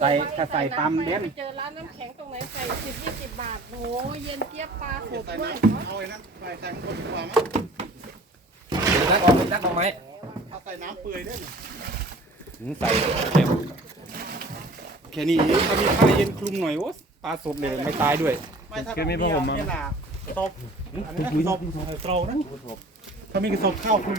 ใส่ถ้าใส่ตามเด่นไปเจอร้านน้ำแข็งตรงไหนใส่สิบยี่สิบบาทโอ้ยเย็นเจี๊ยบปลาสดด้วยน้ำเอาไอ้นั้นใส่ใส่ข้างบนดีกว่ามั้งนักออกนักออกไหมถ้าใส่น้ำเปื่อยด้วยใส่เค็มแค่นี้เองถ้ามีผ้าเย็นคลุมหน่อยโอ้ปลาสดเลยไม่ตายด้วย ไม่ถ้าคือไม่พอผมมาเนี่ยนะตบอันนี้นะตบเตรานั่นถ้ามีกระสอบข้าวคลุม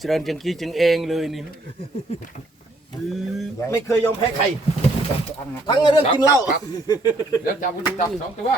เจริญจังกี้จังเองเลยนี่ไม่เคยยอมแพ้ใคร ทั้งเรื่องกินเหล้า เดี๋ยวจับจับสองตัว